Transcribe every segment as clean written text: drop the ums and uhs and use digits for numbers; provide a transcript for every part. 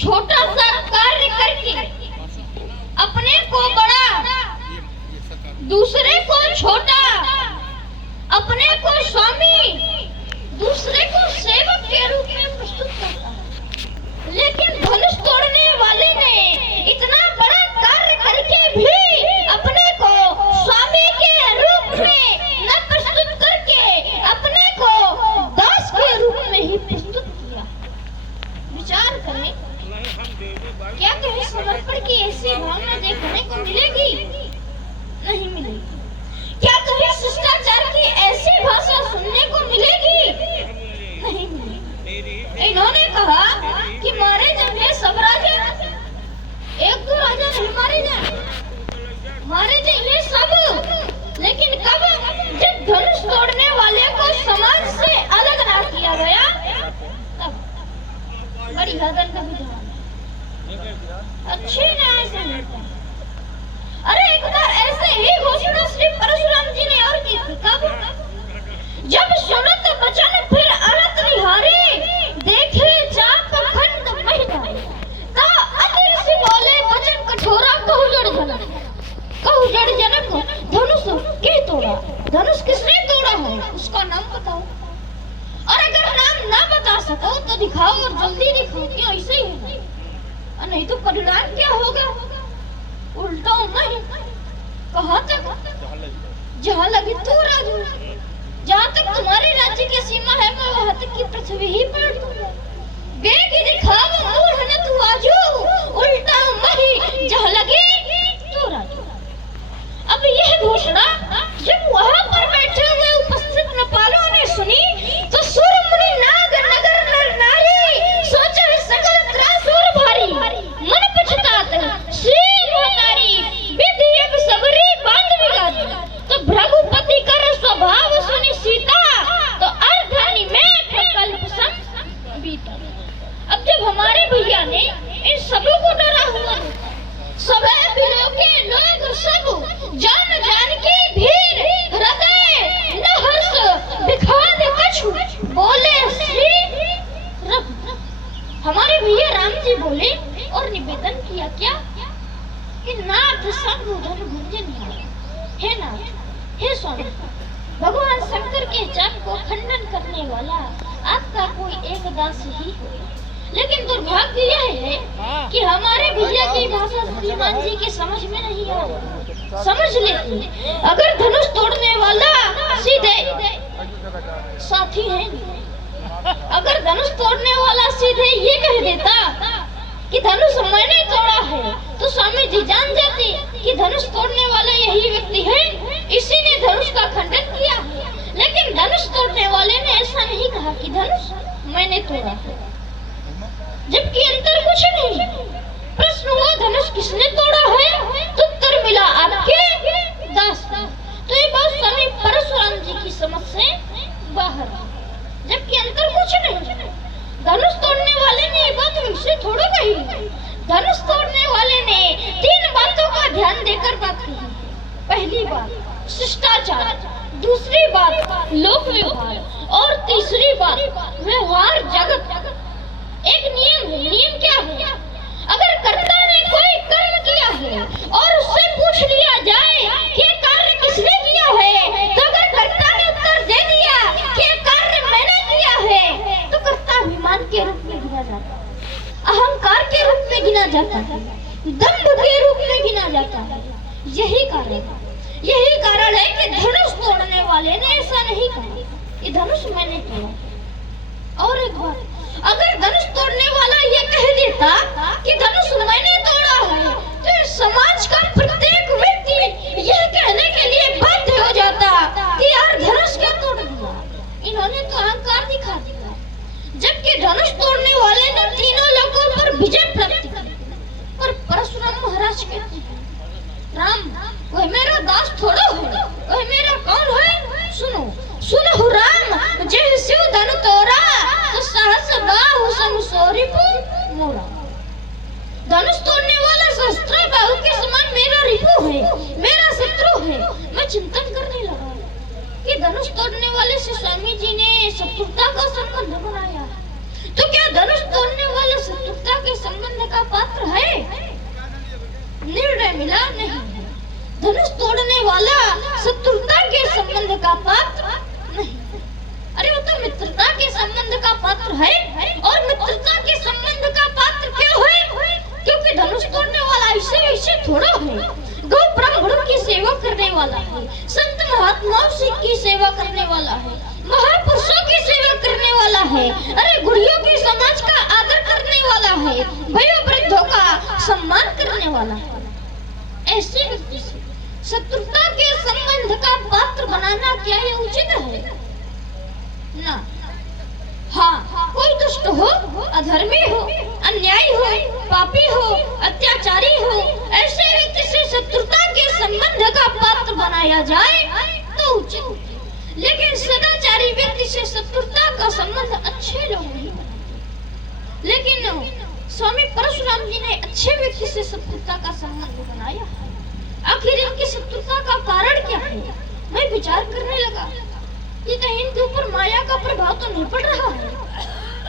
छोटा सा कार्य करके अपने को बड़ा, दूसरे को छोटा, अपने को स्वामी, दूसरे को सेवक के रूप में प्रस्तुत करता है। लेकिन धनुष तोड़ने वाले ने इतना बड़ा कार्य करके भी अपने को स्वामी के रूप में न प्रस्तुत करके अपने को दास के रूप में ही प्रस्तुत किया। विचार करें, क्या कहीं समर्पण की ऐसी भावना देखने को मिलेगी? नहीं मिलेगी। क्या कहीं शिष्टाचार की ऐसी भाषा सुनने को मिलेगी? नहीं मिलेगी। इन्होंने कहा कि मारे जाए सब राजा, एक दो राजा नहीं मारे जाए, मारे जाए सब। लेकिन कब? जब धनुष तोड़ने वाले को समाज से अलग ना किया गया तब। बड़ी हदन का विधान अच्छे न्याय से मिलता है। अरे एक बार ऐसे ही घोषणा श्री परशुराम जी ने और की थी। कब? जब सुनत बचन फिर अरत निहारे, देखे चाप खंड महिला, ता अधिक से बोले वचन कठोरा, कहु जड़ जनक, कहु जड़ जनक धनुष के तोड़ा। धनुष किसने तोड़ा है उसका नाम बताओ, और अगर नाम ना बता सको तो दिखाओ, और जल्दी दिखाओ। क्यों ऐसे ही है? नहीं तो परिणाम क्या होगा? उल्टा नहीं, कहाँ तक? जहाँ लगे तू राजू, जहाँ तक तुम्हारे राज्य की सीमा है मैं वहाँ तक की पृथ्वी ही पार दूंगा। बेग दिखाओ मूढ़ न तू आजू, उल्टा नहीं, जहाँ लगे तू राजू। अब यह घोषणा जब वहाँ पर बैठे हुए उपस्थित नेपालों ने सुनी तो सुर मुनि नाग नगर नर नारी सोचा सकल त्रासुर भारी, मन पछतात श्री मोहतारी, विधि अब सबरी बात बिगाड़ी। तो भृगुपति कर स्वभाव सुनी सीता, तो अर्धानी में प्रकल्प सम बीता। अब जब हमारे भैया ने इन सबों को डरा हुआ, सबे बिलों के लोग सब जान जान के भीड़, हृदय न हर्ष दिखा दे कछु, बोले श्री रघु। हमारे भैया राम जी बोले और निवेदन किया क्या कि नाथ संबोधन गुंजन, हे नाथ, हे स्वामी, भगवान शंकर के जाप को खंडन करने वाला आपका कोई एक दास ही है। लेकिन दुर्भाग्य यह है कि हमारे भैया की भाषा श्रीमान जी के समझ में नहीं आ रही। समझ लेते अगर धनुष तोड़ने वाला सीधे साथी है, अगर धनुष तोड़ने वाला सीधे ये कह देता कि धनुष मैंने तोड़ा है, तो स्वामी जी जान जाते कि धनुष तोड़ने वाला यही व्यक्ति है, इसी ने धनुष का खंडन किया है। लेकिन धनुष तोड़ने वाले ने ऐसा नहीं कहा कि धनुष मैंने तोड़ा है, जबकि अंतर कुछ नहीं। प्रश्न हुआ धनुष किसने तोड़ा है, तो उत्तर मिला आपके दास ने। तो ये बात स्वामी परशुराम जी की समझ से बाहर है, जबकि अंतर कुछ नहीं। धनुष तोड़ने वाले ने ये बात उनसे थोड़ा कही। धनुष तोड़ने वाले ने तीन बातों का ध्यान देकर बात की। पहली बात शिष्टाचार, दूसरी बात लोक व्यवहार, और तीसरी बात व्यवहार जगत। एक नियम है। नियम क्या है? अगर कर्ता ने कोई कर्म किया है और उससे पूछ लिया जाए कि कार्य किसने किया है, तो अगर कर्ता ने उत्तर दे दिया कि कार्य मैंने किया है, तो कर्ता अभिमान के रूप में गिना जाता है, अहंकार के रूप में गिना जाता है, दंभ के रूप में गिना जाता है। यही कारण है कि धनुष तोड़ने वाले ने ऐसा नहीं कहा कि धनुष मैंने तोड़ा। और एक बात, अगर धनुष तोड़ने वाला ये कह देता कि धनुष मैंने तोड़ा है, तो समाज का प्रत्येक व्यक्ति यह कहने के लिए बाध्य हो जाता कि यार धनुष क्या तोड़ दिया, इन्होंने तो अहंकार दिखा दिया। जबकि धनुष तोड़ने वाले ने तीनों लोगों पर विजय प्राप्त की। पर परशुराम महाराज कहते हैं, राम वह मेरा दास थोड़ा है, वह मेरा कौन है? सुनो सुनो राम, जय शिव धनु तोरा, तो सहस बाहु समसोरी मोरा। धनुष तोड़ने वाला शस्त्र बाहु के समान मेरा रिपु है, मेरा शत्रु है। मैं चिंतन करने लगा कि धनुष तोड़ने वाले से स्वामी जी ने शत्रुता का संबंध बनाया, तो क्या धनुष तोड़ने वाले शत्रुता के संबंध पात्र है और मित्रता के संबंध का पात्र क्यों है? क्योंकि धनुष तोड़ने वाला ऐसे थोड़ा है, गौ ब्राह्मणों की सेवा करने वाला है, संत महात्माओं की सेवा करने वाला है, महापुरुषों की सेवा करने वाला है, अरे गुड़ियों के समाज का आदर करने वाला है, भयो वृद्धों का सम्मान करने वाला है। ऐसे व्यक्ति से शत्रुता के संबंध का पात्र बनाना क्या ये उचित है? ना। हाँ, कोई दुष्ट हो, अधर्मी हो, अन्यायी हो, पापी हो, अत्याचारी हो, ऐसे व्यक्ति से शत्रुता के संबंध का पात्र बनाया जाए तो उचित है। लेकिन सदाचारी व्यक्ति से शत्रुता का संबंध अच्छे लोग नहीं बनाते। लेकिन स्वामी परशुराम जी ने अच्छे व्यक्ति से शत्रुता का संबंध बनाया। आखिर इनकी शत्रुता का कारण क्या है? मैं विचार करने लगा कि कहीं इनके ऊपर माया का प्रभाव तो नहीं पड़ रहा है,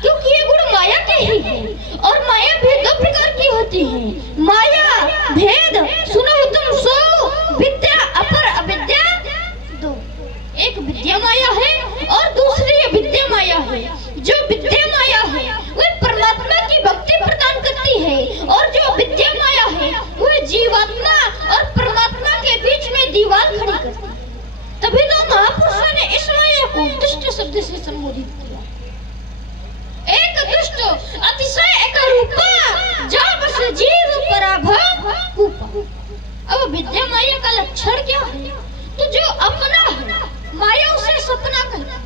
क्योंकि ये गुण माया के ही है और माया भी दो प्रकार की होती है। माया भेद सुनो तुम सो, विद्या अपर अविद्या दो। एक विद्या माया है और दूसरी अविद्या माया है। जो विद्या माया है वह परमात्मा की भक्ति प्रदान करती है और जो विद्या माया है वह जीवात्मा और परमात्मा के बीच में दीवार खड़ी करती है। तभी तो महापुरुषों ने इस माया को दुष्ट शब्द से संबोधित किया। एक दुष्ट अतिशय एकरूपा जब से जीव पराभव कूपा। अब विद्या माया का लक्षण क्या है? तो जो अपना है माया उसे सपना कहता है।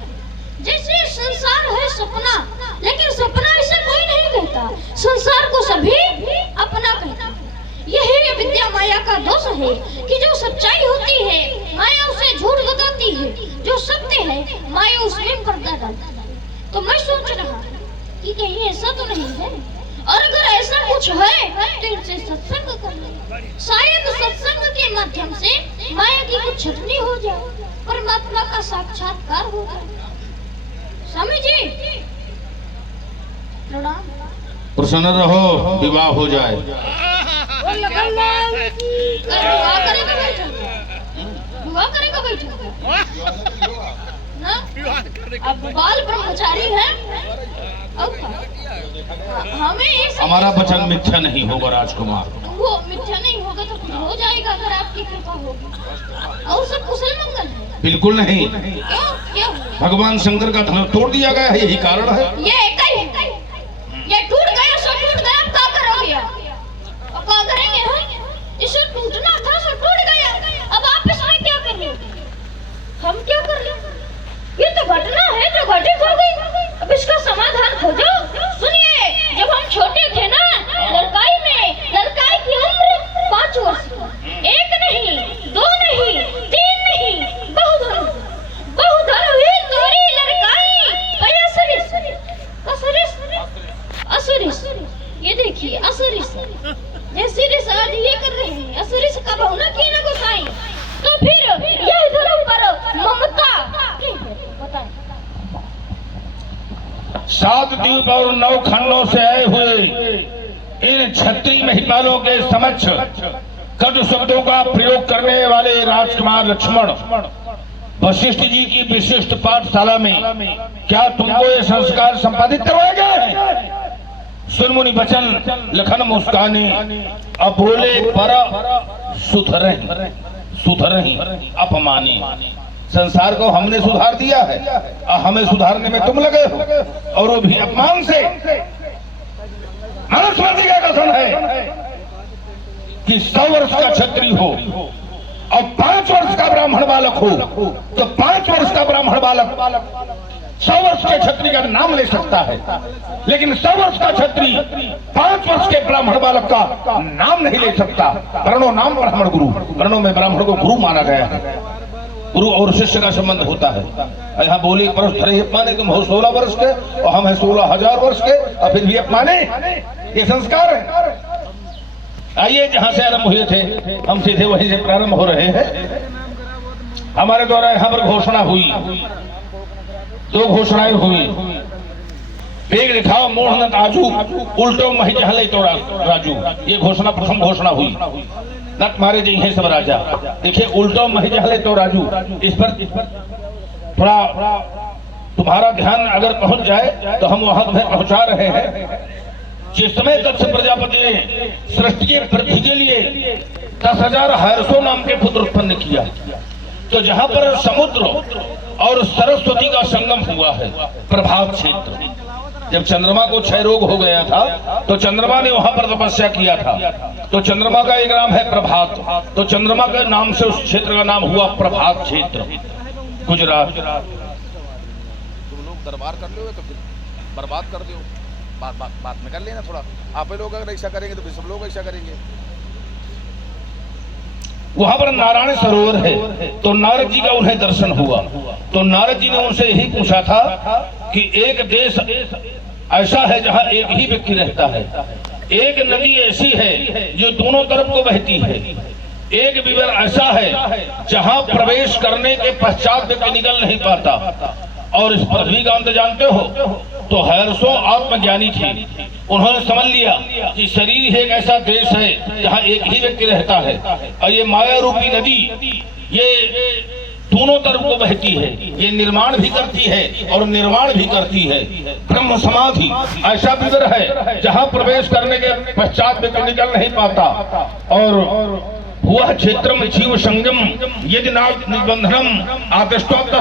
जैसे संसार है सपना, लेकिन सपना इसे कोई नहीं कहता, संसार को सभी अपना कहता है। यही विद्या माया का दोष है कि जो सच्चाई होती है माया उसे झूठ बताती है, जो सत्य है माया उसमें पर्दा डालती है। तो मैं सोच रहा कि कहीं ऐसा तो नहीं है, और अगर ऐसा कुछ है तो इनसे सत्संग कर ले, शायद सत्संग के माध्यम से माया की कुछ छटनी हो जाए, परमात्मा का साक्षात्कार हो जाए। स्वामी जी प्रणाम। प्रसन्न रहो, विवाह हो जाए। विवाह करेगा बैठो ना, अब बाल ब्रह्मचारी है। हमें हमारा वचन मिथ्या नहीं होगा राजकुमार। वो मिथ्या नहीं होगा तो कुछ हो जाएगा अगर आपकी कृपा होगी। और सब कुशल मंगल है? बिल्कुल नहीं। क्यों? क्या भगवान शंकर का धनुष तोड़ दिया गया है, यही कारण है। ये टूट गया सो टूट गया, अब क्या करोगे? अब क्या करेंगे हम? इसे टूटना था सो टूट गया, अब आप इसमें क्या कर रहे हो? हम क्या कर रहे हैं? ये तो घटना है जो घटित हो गई, अब इसका समाधान खोजो। सुनिए, जब हम छोटे थे ना, लड़काई में, लड़काई की उम्र 5 वर्ष की, 1 नहीं 2 नहीं 3 नहीं, बहुधर हुई तोरी लड़काई असरिस असरिस। ये देखिए असरिस, जैसे रिस आज ये कर रहे हैं, असरिस का बहुना की ना गोसाई, तो फिर यह धर्म पर ममता बताएं। 7 द्वीप और 9 खंडों से आए हुए इन क्षत्रिय महिपालों के समक्ष कटु शब्दों का प्रयोग करने वाले राजकुमार लक्ष्मण, वशिष्ठ जी की विशिष्ट पाठशाला में क्या तुमको ये संस्कार संपादित करवाए गए हैं? सुनमुनि बचन लखन मुस्काने, अब बोले पर सुधरही अपमानी। संसार को हमने सुधार दिया है और हमें सुधारने में तुम लगे हो, और वो भी अपमान से। मनुस्मृति का कथन है कि 100 वर्ष का क्षत्रिय हो और 5 वर्ष का ब्राह्मण बालक हो, तो 5 वर्ष का ब्राह्मण बालक 100 वर्ष के क्षत्रिय का नाम ले सकता है, लेकिन 100 वर्ष का क्षत्रिय 5 वर्ष के ब्राह्मण बालक का नाम नहीं ले सकता। वर्णो नाम ब्राह्मण गुरु, वर्णों में ब्राह्मण को गुरु माना गया है। गुरु और शिष्य का संबंध होता है। यहाँ बोली परस्पर अपमाने, तुम हो 16 वर्ष के और हम हैं 16,000 वर्ष के, और फिर भी अपमाने। ये संस्कार है। आइए, जहां से आरंभ हुए थे हम सीधे वहीं से प्रारंभ हो रहे हैं। हमारे द्वारा यहाँ पर घोषणा हुई, 2 घोषणाएं हुई। वेग दिखाओ मोह न ताजू, उल्टो मही जहले तो राजू। ये घोषणा प्रथम घोषणा हुई। नट मारे जी हैं सब राजा। देखिए, उल्टो मही जहले तो राजू, इस पर थोड़ा तुम्हारा ध्यान अगर पहुंच जाए तो हम वहां तुम्हें पहुंचा रहे हैं। जिस समय दक्ष प्रजापति ने सृष्टि की वृद्धि के लिए 10,000 हर्षों नाम के पुत्र उत्पन्न किया, तो जहां पर समुद्र और सरस्वती का संगम हुआ है, प्रभात क्षेत्र, जब चंद्रमा को क्षय रोग हो गया था तो चंद्रमा ने वहां पर तपस्या किया था, तो चंद्रमा का एक नाम है प्रभात, तो चंद्रमा के नाम से उस क्षेत्र का नाम हुआ प्रभात क्षेत्र, गुजरात। तुम लोग दरबार कर लो तो फिर बर्बाद कर दो, बात में कर लेना थोड़ा। आप लोग अगर ऐसा करेंगे तो फिर सब लोग ऐसा करेंगे। वहां पर नारायण सरोवर है, तो नारद जी का उन्हें दर्शन हुआ, तो नारद जी ने उनसे यही पूछा था कि एक देश ऐसा है जहां एक ही व्यक्ति रहता है, एक नदी ऐसी है जो दोनों तरफ को बहती है, एक विवर ऐसा है जहां प्रवेश करने के पश्चात व्यक्ति निकल नहीं पाता। और इस पृथ्वी का अंत जानते हो, तो हर्षों आत्मज्ञानी थी, उन्होंने समझ लिया कि शरीर एक ऐसा देश है जहां एक ही व्यक्ति रहता है, और ये माया रूपी नदी ये दोनों तरफ को बहती है, ये निर्माण भी करती है और निर्माण भी करती है। ब्रह्म समाधि ऐसा विवर है जहां प्रवेश करने के पश्चात व्यक्ति निकल नहीं पाता। और वह क्षेत्र में जीव संगम यदि निबंधनम आकृष्टोक्त